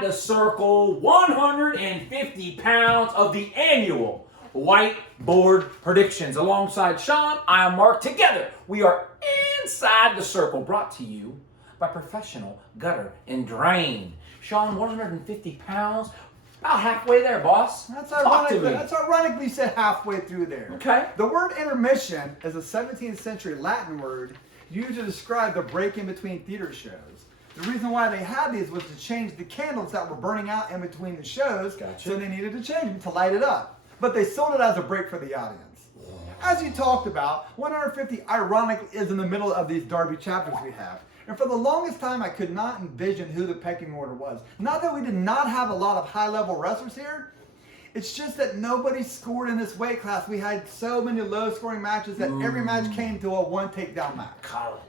inside the circle, 150 pounds of the annual Whiteboard Predictions. Alongside Sean, I am Mark. Together, we are inside the circle, brought to you by Professional Gutter and Drain. Sean, 150 pounds, about halfway there, boss. That's Talk to ironic. me. That's ironically said halfway through there. Okay. The word intermission is a 17th century Latin word used to describe the break in between theater shows. The reason why they had these was to change the candles that were burning out in between the shows, Gotcha. so they needed to change them to light it up. But they sold it as a break for the audience. As you talked about, 150 ironically is in the middle of these Derby chapters we have. And for the longest time, I could not envision who the pecking order was. Not that we did not have a lot of high-level wrestlers here. It's just that nobody scored in this weight class. We had so many low-scoring matches that every match came to a one takedown match. College.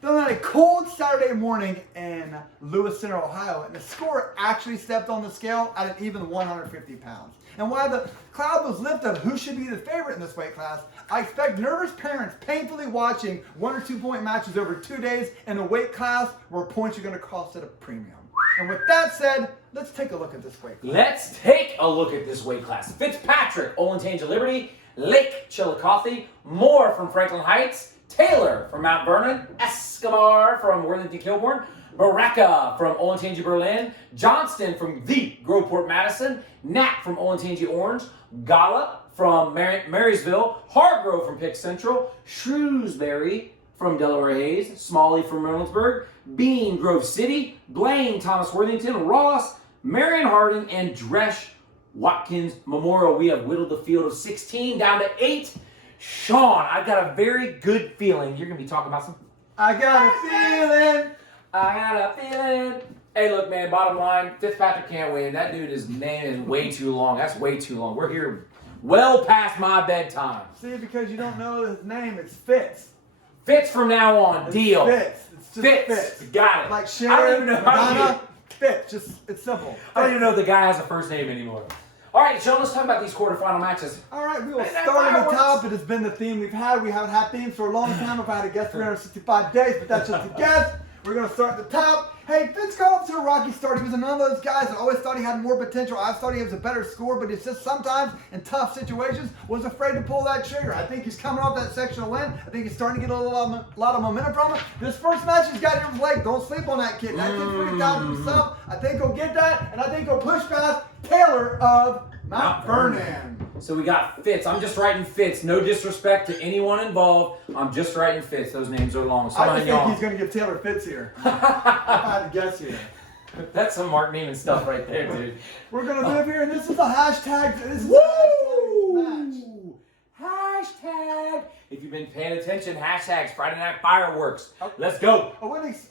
Then on a cold Saturday morning in Lewis Center, Ohio, and the score actually stepped on the scale at an even 150 pounds. And while the cloud was lifted of who should be the favorite in this weight class, I expect nervous parents painfully watching 1 or 2 point matches over 2 days in a weight class where points are going to cost at a premium. And with that said, let's take a look at this weight class. Let's take a look at this weight class. Fitzpatrick, Olentangy Liberty, Lake Chillicothe, Moore from Franklin Heights, Taylor from Mount Vernon, Escobar from Worthington Kilbourne, Baraka from Olentangy Berlin, Johnston from the Groveport Madison, Knapp from Olentangy Orange, Gala from Marysville, Hargrove from Pick Central, Shrewsbury from Delaware Hayes, Smalley from Reynoldsburg, Bean Grove City, Blaine Thomas Worthington, Ross, Marion Harding, and Dresch Watkins Memorial. We have whittled the field of 16 down to 8. Sean, I've got a very good feeling you're going to be talking about some. I got a feeling. I got a feeling. Hey, look, man, bottom line, Fitzpatrick can't win. That dude, his name is way too long. That's way too long. We're here well past my bedtime. See, because you don't know his name, it's Fitz. Fitz from now on. It's Deal. Fitz. It's just Fitz. Got it. Like I don't Sharon, even know how to Madonna, Fitz. Just, it's simple. I don't even know if the guy has a first name anymore. All right, Sean, let's talk about these quarterfinal matches. All right, we will And that start at the fireworks. top. It has been the theme we've had. We haven't had themes for a long time. I've had a guest 365 days, but that's just a guess. We're going to start at the top. Hey, Fitz got off to a rocky start. He was another of those guys that always thought he had more potential. I thought he was a better scorer, but it's just sometimes in tough situations was afraid to pull that trigger. I think he's coming off that sectional win. I think he's starting to get a lot of momentum from it. This first match, he's got it in his leg. Don't sleep on that kid. That kid's pretty talented himself. I think he'll get that, and I think he'll push past Taylor of Mount Vernon. So we got Fitz. I'm just writing Fitz. No disrespect to anyone involved. I'm just writing Fitz. Those names are long. I just think he's going to give Taylor Fitz here. If I had to guess here. That's some Mark Neiman stuff right there, dude. We're going to live here, and this is a hashtag. This is a hashtag match. Woo! Hashtag. If you've been paying attention, hashtags Friday Night Fireworks. Let's go.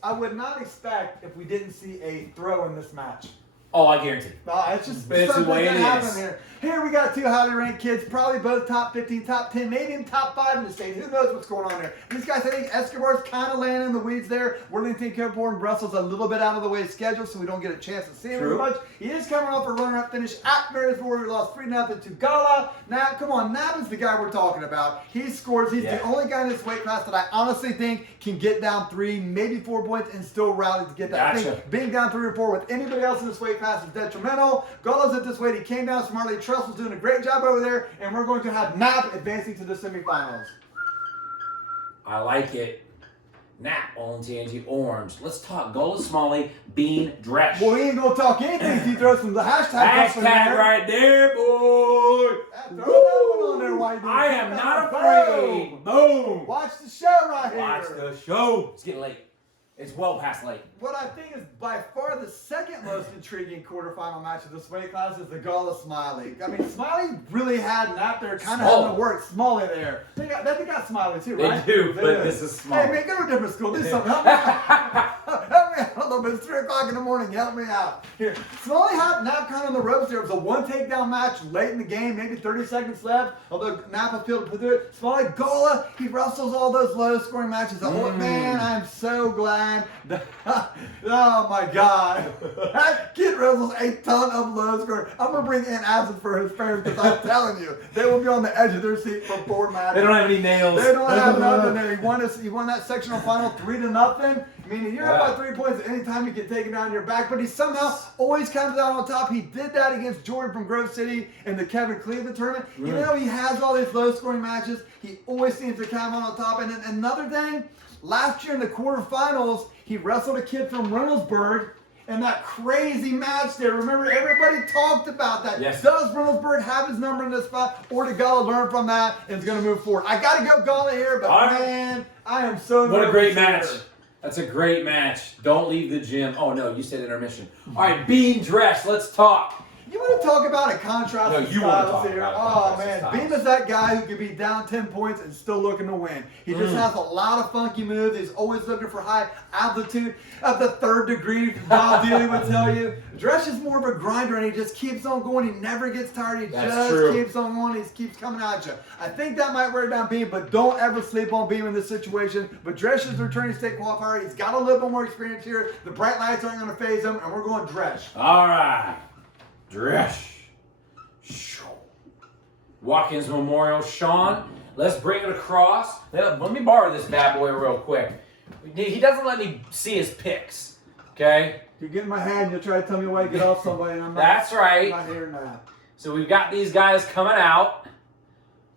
I would not expect if we didn't see a throw in this match. Oh, I guarantee. It's just It's the something way that it happened is. here. Here we got 2 highly ranked kids, probably both top 15, top 10, maybe even top 5 in the state. Who knows what's going on there? These guys, I think Escobar's kind of laying in the weeds there. Worthington, Kilbourne, Brussels a little bit out of the way schedule, so we don't get a chance to see him True. as much. He is coming off a runner-up finish at Marysville where we lost 3-0 to Gala. Nab, come on, Nab is the guy we're talking about. He scores. He's the only guy in this weight class that I honestly think can get down 3, maybe 4 points and still rally to get that. I Gotcha. think being down 3 or 4 with anybody else in this weight class is detrimental. Gala's at this weight. He came down smartly. Trustle's doing a great job over there, and we're going to have Knapp advancing to the semifinals. I like it. Knapp, Olentangy Orange. Let's talk Gola Smalley, Bean Dresch. Well, he ain't gonna talk anything if you throw some the hashtag up in Hashtag there. right there, boy. Throw that one on there, while you do. I am not afraid. Boom. Watch the show right here. Watch the show. It's getting late. It's well past late. What I think is by far the second most intriguing quarterfinal match of this weight class is the Gala Smiley. I mean, Smiley really had Knapp there, kind of having to work. Smalley there. They got Smiley too, right? They do, but this is small. Hey, man, go to a different school. Do something. Help me out. Help me out a little bit. It's 3 o'clock in the morning. Help me out. Here. Smalley had Knapp kind of on the ropes there. It was a 1 takedown match late in the game, maybe 30 seconds left. Although Knapp appealed to do it. Smalley, Gala, he wrestles all those low scoring matches. Oh, man, I'm so glad. Oh my God. That kid wrestles a ton of low scoring. I'm going to bring in acid for his parents because I'm telling you, they will be on the edge of their seat for 4 matches. They don't have any nails. They don't have nothing there. He won that sectional final 3-0. Meaning you're up by 3 points at any time you can take it down your back, but he somehow always comes out on top. He did that against Jordan from Grove City in the Kevin Cleveland tournament. Even though he has all these low-scoring matches, he always seems to come out on top. And then another thing, last year in the quarterfinals, he wrestled a kid from Reynoldsburg in that crazy match there. Remember, everybody talked about that. Yes. Does Reynoldsburg have his number in this spot, or did Gala learn from that and is going to move forward? I got to go Gala here, but man, I am so What a great nervous match. here. That's a great match. Don't leave the gym. Oh, no, you said intermission. All right, Beam Dresch, let's talk. You want to talk about a contrast No, of you want to styles talk here? about a Oh contrast of man, styles. Beam is that guy who could be down 10 points and still looking to win. He just has a lot of funky moves. He's always looking for high altitude of the third degree. Bob Dealey would tell you. Dresch is more of a grinder, and he just keeps on going. He never gets tired. He That's just true. keeps on going. He keeps coming at you. I think that might wear down Beam, but don't ever sleep on Beam in this situation. But Dresch is the returning state qualifier. He's got a little bit more experience here. The bright lights aren't going to phase him, and we're going Dresch. All right, Dresch. Watkins Memorial. Sean, let's bring it across. Now, let me borrow this bad boy real quick. He doesn't let me see his picks, okay? You get in my head and you try to tell me why you get off somebody, and I'm not, That's right. I'm not hearing that. So we've got these guys coming out.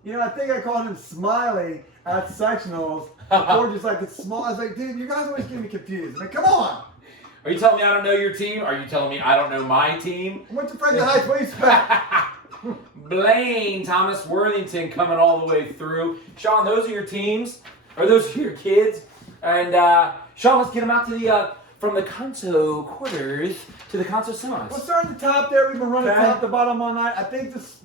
You know, I think I called him Smiley at sectionals. Or just like it's small. I was like, dude, you guys always get me confused. Like, come on. Are you telling me I don't know your team? Are you telling me I don't know my team? I went to Franklin Heights. What do you expect? Blaine Thomas Worthington coming all the way through. Sean, those are your teams, or those are your kids. And Sean, let's get them out to the from the Conso quarters to the Conso semis. We'll start at the top there. We've been running Okay. top to bottom all night. I think this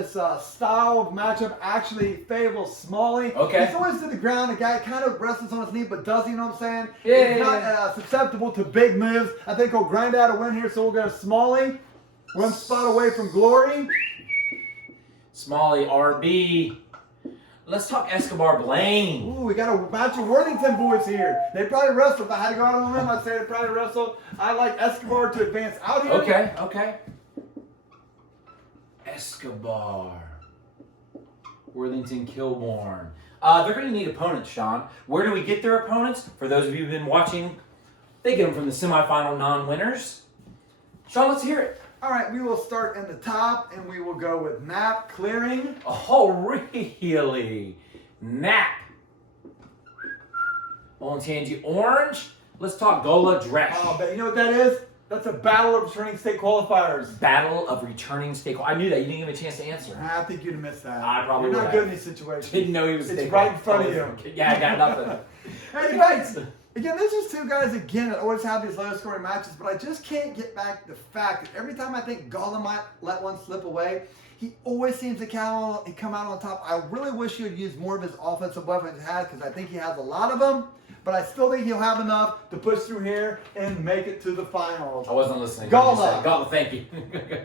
style of matchup actually favors Smalley. Okay. He's always to the ground. The guy kind of wrestles on his knee, but does, you know what I'm saying? Yeah, He's not susceptible to big moves. I think he'll grind out a win here, so we'll go Smalley. One spot away from glory. Smalley RB. Let's talk Escobar Blaine. Ooh, we got a match of Worthington boys here. They probably wrestled. If I had to go out on a limb, I'd say they probably wrestled. I like Escobar to advance out here. Okay. Escobar. Worthington Kilbourne. They're going to need opponents, Sean. Where do we get their opponents? For those of you who've been watching, they get them from the semifinal non-winners. Sean, let's hear it. All right, we will start in the top, and we will go with Nap Clearing. Oh, really? Nap. Olentangy Orange. Let's talk Gola Dresch. Oh, but you know what that is? That's a battle of returning state qualifiers. Battle of returning stake. I knew that. You didn't give me a chance to answer. I think you'd have missed that. I probably You're not would good have. in these situations. Didn't know he was It's stake right in front of qualifier. you. Yeah, I got nothing. Hey, guys. Again, this is two guys, again, that always have these low-scoring matches, but I just can't get back the fact that every time I think Gala might let one slip away, he always seems to come out on top. I really wish he would use more of his offensive weapons he has, because I think he has a lot of them, but I still think he'll have enough to push through here and make it to the finals. I wasn't listening. Gala. Gala, thank you.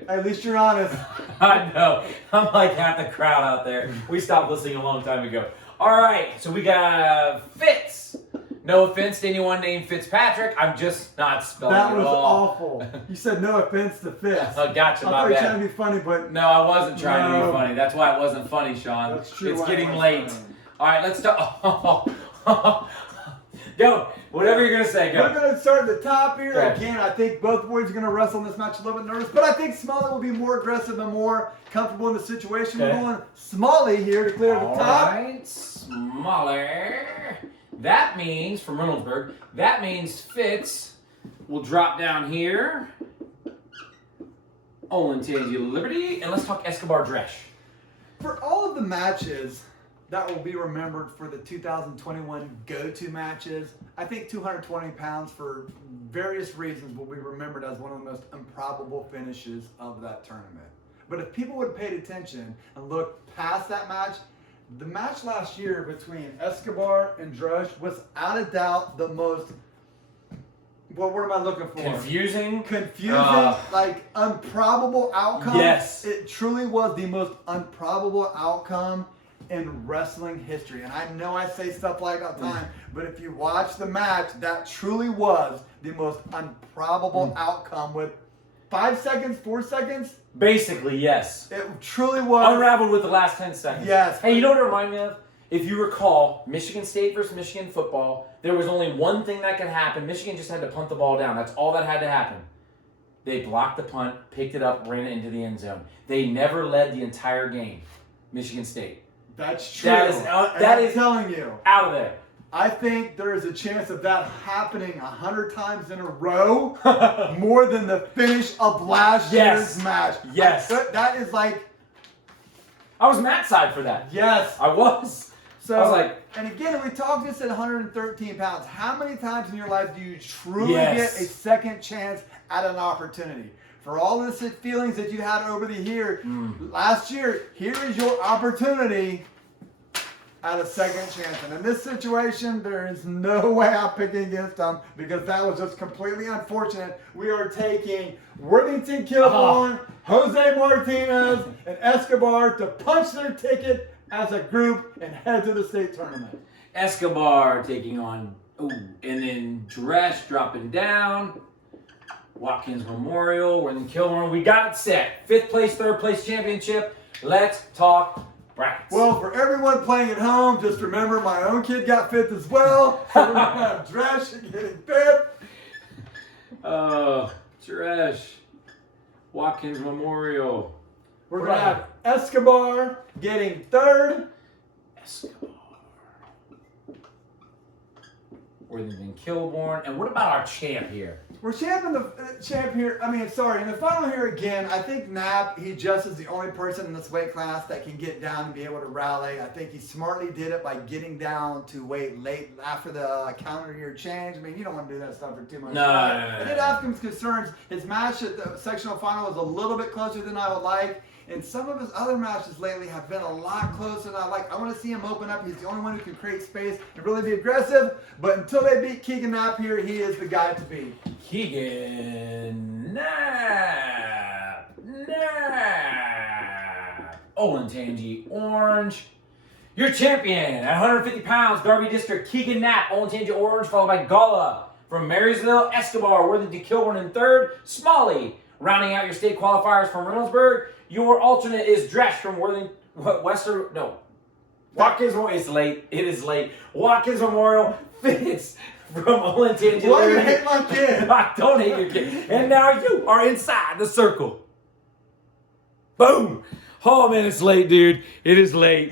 At least you're honest. I know. I'm like half the crowd out there. We stopped listening a long time ago. All right, so we got Fitz. No offense to anyone named Fitzpatrick. I'm just not spelling That it was all. awful. You said no offense to Fitz. Oh, gotcha, I my thought you were bad. trying to be funny, but No, I wasn't trying to No. be funny. That's why it wasn't funny, Sean. That's true, It's why it getting wasn't late. funny. All right, let's start. Go. Whatever you're going to say, we're go. going to start at the top here. Okay. Again, I think both boys are going to wrestle in this match a little bit nervous, but I think Smalley will be more aggressive and more comfortable in the situation. Okay. We're going Smalley here to clear the All top. right, smaller. That means, from Reynoldsburg, that means Fitz will drop down here. Olentangy Liberty. And let's talk Escobar Dresch. For all of the matches that will be remembered for the 2021 go-to matches, I think 220 pounds for various reasons will be remembered as one of the most improbable finishes of that tournament. But if people would have paid attention and looked past that match, the match last year between Escobar and Dresch was out of doubt the most, what word am I looking for? Confusing. Confusing, like improbable outcome. Yes. It truly was the most improbable outcome in wrestling history. And I know I say stuff like that all the time, but if you watch the match, that truly was the most improbable outcome with 5 seconds, 4 seconds. Basically, yes. It truly was. Unraveled with the last 10 seconds. Yes. Hey, you know what it reminded me of? If you recall, Michigan State versus Michigan football, there was only one thing that could happen. Michigan just had to punt the ball down. That's all that had to happen. They blocked the punt, picked it up, ran it into the end zone. They never led the entire game. Michigan State. That's true. That is telling you. out of there. I think there is a chance of that happening 100 times in a row more than the finish of last year's match. Yes. That is like, I was Matt's side for that. yes. I was. So, I was like, and again, we talked this at 113 pounds. How many times in your life do you truly Yes. get a second chance at an opportunity? For all the feelings that you had over the year, last year, here is your opportunity at a second chance. And in this situation, there is no way I'm picking against them because that was just completely unfortunate. We are taking Worthington Kilbourne, Jose Martinez, and Escobar to punch their ticket as a group and head to the state tournament. Escobar taking on, and then Dresch dropping down. Watkins Memorial, Worthington Kilbourne. We got it set. 5th place, 3rd place championship. Let's talk brackets. Well, for everyone playing at home, just remember my own kid got 5th as well. So we're going to have Dresch getting 5th. Dresch. Watkins Memorial. We're going to have Escobar getting 3rd. Escobar. Worthington Kilbourne. And what about our champ here? We're champ here. In the final here again, I think Knapp, he just is the only person in this weight class that can get down and be able to rally. I think he smartly did it by getting down to weight late after the calendar year change. I mean, you don't want to do that stuff for too much. No. I did ask him concerns. His match at the sectional final was a little bit closer than I would like. And some of his other matches lately have been a lot closer than I like. I want to see him open up. He's the only one who can create space and really be aggressive. But until they beat Keegan Knapp here, he is the guy to beat. Keegan Knapp. Olentangy Orange. Your champion at 150 pounds, Darby District, Keegan Knapp, Olentangy Orange, followed by Gala from Marysville, Escobar, Worthington Kilbourne in 3rd, Smalley, rounding out your state qualifiers from Reynoldsburg. Your alternate is Dresch from Watkins Memorial. It's late. It is late. Watkins Memorial. Fitz from Olentangy. Why do you hate my kid? I don't hate your kid. And now you are inside the circle. Boom. Oh, man, it's late, dude. It is late.